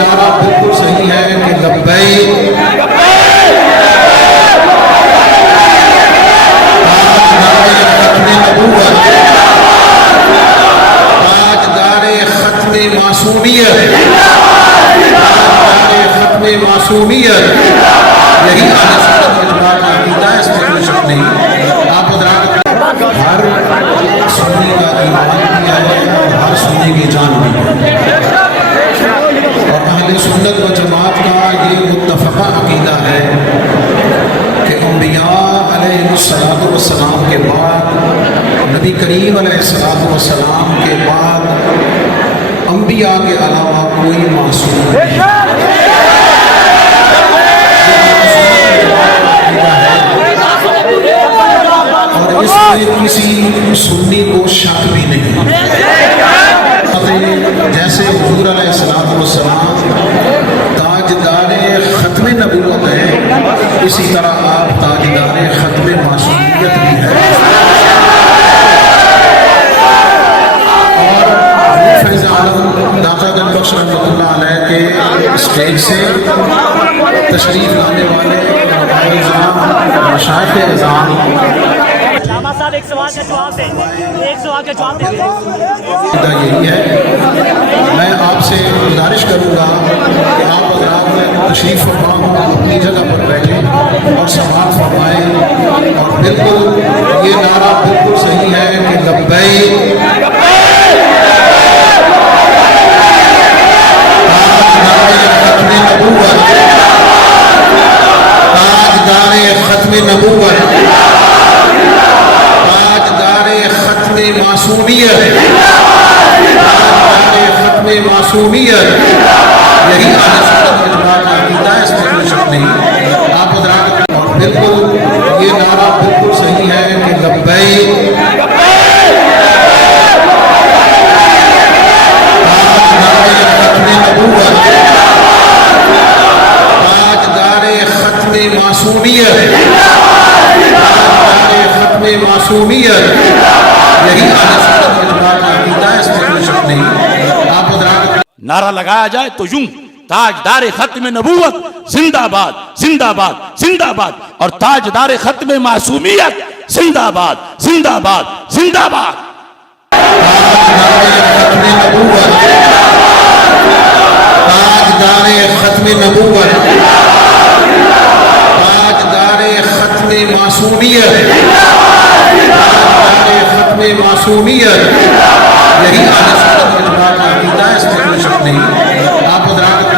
نعرہ بالکل صحیح ہے کہ لبیک تاجدار ختم معصومیت، تاجدار ختم معصومیت، یہی اہل سنت والجماعت کا عقیدہ ہے، اس میں کوئی شک نہیں۔ آپ حضرات ہر سنی کا ایمان بھی ہے اور ہر سنی کی جان بھی ہے، اور اہل سنت والجماعت کا یہ متفقہ عقیدہ ہے کہ انبیاء علیہ السلام کے بعد، نبی کریم علیہ السلام کے بعد انبیاء کے علاوہ کوئی معصوم نہیں ہے۔ اور اس میں کسی سنی کو شک بھی نہیں، جیسے حضور علیہ السلام تاجدار ختم نبوت ہے، اسی طرح آپ تاجدار ختم معصومیت بھی ہے۔ اور فیض عالم داتا گنج بخش رحمۃ اللہ علیہ کے اسٹیج سے تشریف لانے والے مشائخ اعظام، علامہ صاحب ایک سوال کا جواب دیں، ایک سوال کا جواب دیں۔ یہی ہے، میں آپ سے گزارش کروں گا کہ آپ حضرات تشریف فرما اپنی جگہ پر بیٹھیں اور سوال فرمائیں، اور بالکل یہ نعرہ بالکل صحیح ہے کہ لبیک تاجدار ختم نبوت، تاجدار ختم معصومیت، تاجدار ختم معصومیت، یہی اہل سنت والجماعت کا عقیدہ ہے، اس میں کوئی شک نہیں۔ آپ حضرات اور بالکل یہ نعرہ بالکل صحیح ہے کہ لبیک معصومیت، تاجدار ختم معصومیت، یہی اہل سنت والجماعت کا عقیدہ ہے، اس میں کوئی شک نہیں۔ آپ حضرات نعرہ لگایا جائے تو یوں: تاجدار ختم نبوت زندہ باد، زندہ باد، زندہ باد، اور تاجدار ختم معصومیت زندہ باد، زندہ باد، زندہ باد۔ تاجدار ختم نبوت، تاجدار ختم نبوت،